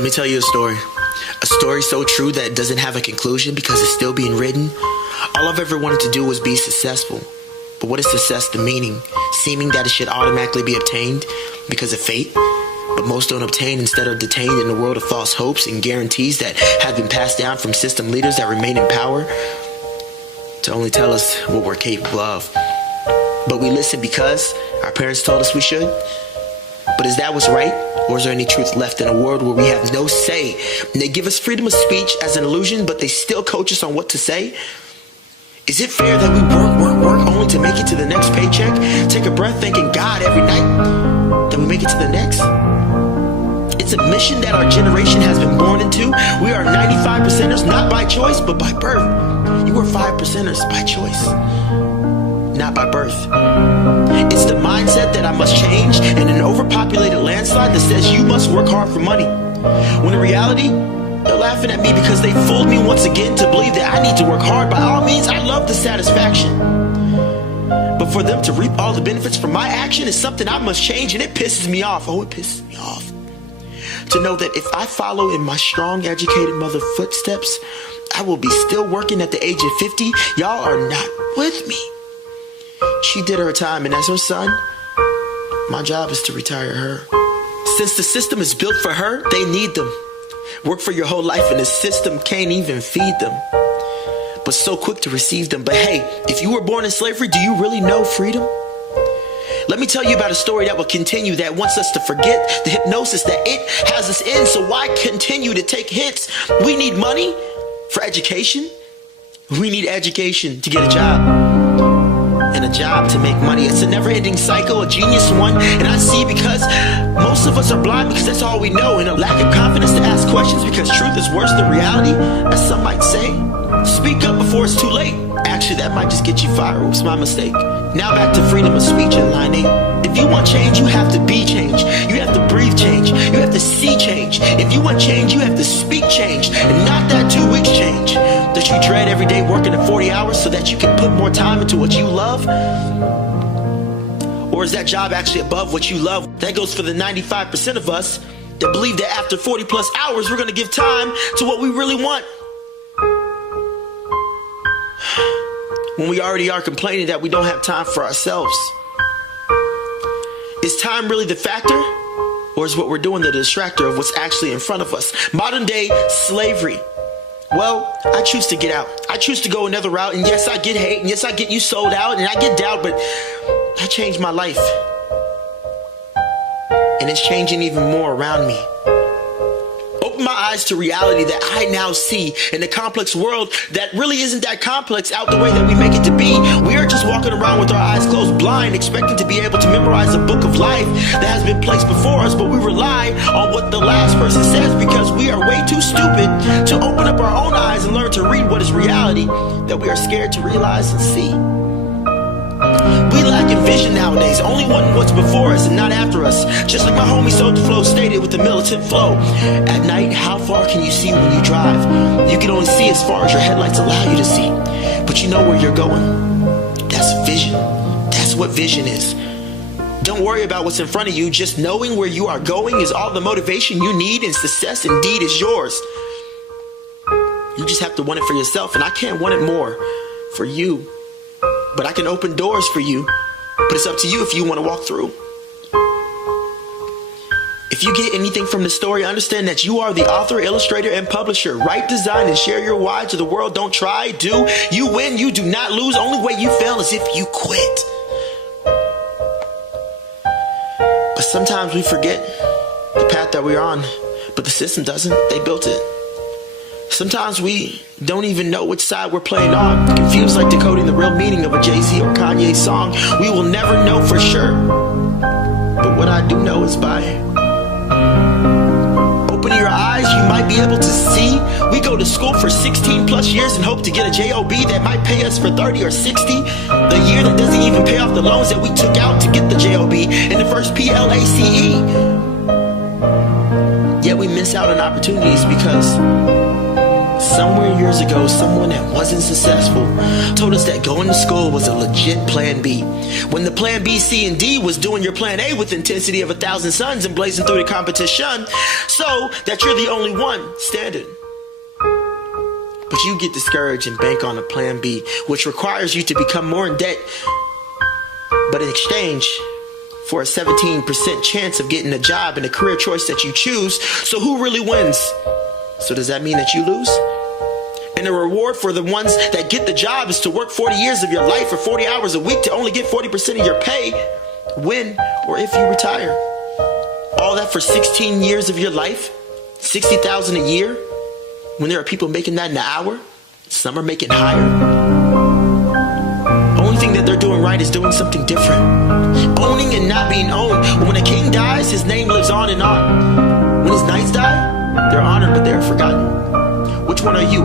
Let me tell you a story. A story so true that it doesn't have a conclusion because it's still being written. All I've ever wanted to do was be successful. But what is success the meaning? Seeming that it should automatically be obtained because of fate. But most don't obtain, instead are detained in a world of false hopes and guarantees that have been passed down from system leaders that remain in power to only tell us what we're capable of. But we listen because our parents told us we should. But is that what's right? Or is there any truth left in a world where we have no say? And they give us freedom of speech as an illusion, but they still coach us on what to say? Is it fair that we work only to make it to the next paycheck? Take a breath thanking God every night that we make it to the next? It's a mission that our generation has been born into. We are 95%ers, not by choice, but by birth. You are 5%ers by choice, not by birth. It's the mindset that I must change in an overpopulated landslide that says you must work hard for money. When in reality, they're laughing at me because they fooled me once again to believe that I need to work hard. By all means, I love the satisfaction. But for them to reap all the benefits from my action is something I must change, and it pisses me off. Oh, it pisses me off. To know that if I follow in my strong, educated mother footsteps, I will be still working at the age of 50. Y'all are not with me. She did her time, and as her son, my job is to retire her. Since the system is built for her, they need them. Work for your whole life and the system can't even feed them, but so quick to receive them. But hey, if you were born in slavery, do you really know freedom? Let me tell you about a story that will continue, that wants us to forget the hypnosis that it has us in. So why continue to take hits? We need money for education. We need education to get a job, and a job to make money. It's a never-ending cycle, a genius one. And I see because most of us are blind because that's all we know, and a lack of confidence to ask questions because truth is worse than reality, as some might say. Speak up before it's too late. Actually, that might just get you fired. Oops, my mistake. Now back to freedom of speech in line 8. If you want change, you have to be change. You have to breathe change. You have to see change. If you want change, you have to speak change, and not that 2 weeks change that you dread every day, working at 40 hours so that you can put more time into what you love. Or is that job actually above what you love? That goes for the 95% of us that believe that after 40 plus hours, we're going to give time to what we really want, when we already are complaining that we don't have time for ourselves. Is time really the factor? Or is what we're doing the distractor of what's actually in front of us? Modern day slavery. Well, I choose to get out. I choose to go another route. And yes, I get hate. And yes, I get you sold out. And I get doubt. But I changed my life. And it's changing even more around me. Open my eyes to reality that I now see in a complex world that really isn't that complex out the way that we make it to be. We are just walking around with our eyes closed, blind, expecting to be able to memorize a book of life that has been placed before us, but we rely on what the last person says because we are way too stupid to open up our own eyes and learn to read what is reality that we are scared to realize and see. We lack in vision nowadays, only wanting what's before us and not after us. Just like my homie Soulja Flow stated with the militant flow. At night, how far can you see when you drive? You can only see as far as your headlights allow you to see. But you know where you're going. That's vision. That's what vision is. Don't worry about what's in front of you. Just knowing where you are going is all the motivation you need, and success indeed is yours. You just have to want it for yourself, and I can't want it more for you. But I can open doors for you. But it's up to you if you want to walk through. If you get anything from the story, understand that you are the author, illustrator, and publisher. Write, design, and share your why to the world. Don't try, do. You win, you do not lose. Only way you fail is if you quit. But sometimes we forget the path that we're on. But the system doesn't. They built it. Sometimes we don't even know which side we're playing on. Confused like decoding the real meaning of a Jay-Z or Kanye song. We will never know for sure. But what I do know is by opening your eyes, you might be able to see. We go to school for 16 plus years and hope to get a job that might pay us for 30 or 60. The year that doesn't even pay off the loans that we took out to get the job and the first PLACE. Yet we miss out on opportunities because somewhere years ago, someone that wasn't successful told us that going to school was a legit plan B. When the plan B, C, and D was doing your plan A with intensity of 1,000 suns and blazing through the competition so that you're the only one standing. But you get discouraged and bank on a plan B, which requires you to become more in debt, but in exchange for a 17% chance of getting a job and a career choice that you choose. So who really wins? So does that mean that you lose? And the reward for the ones that get the job is to work 40 years of your life for 40 hours a week to only get 40% of your pay when or if you retire. All that for 16 years of your life? $60,000 a year? When there are people making that in an hour? Some are making higher. Only thing that they're doing right is doing something different. Owning and not being owned. When a king dies, his name lives on and on. When his knights die, they're honored but they're forgotten. Which one are you?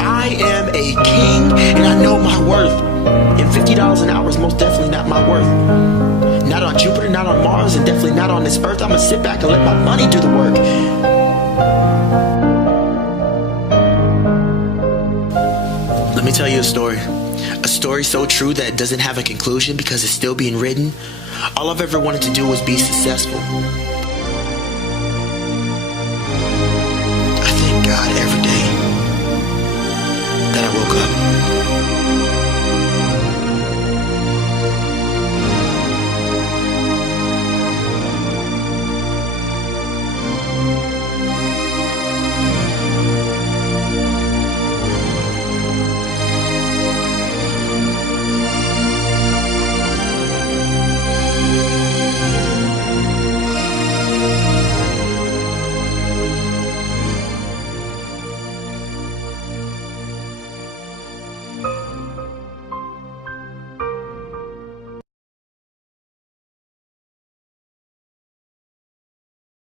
I am a king and I know my worth. And $50 an hour is most definitely not my worth. Not on Jupiter, not on Mars, and definitely not on this earth. I'm gonna sit back and let my money do the work. Let me tell you a story. A story so true that it doesn't have a conclusion because it's still being written. All I've ever wanted to do was be successful.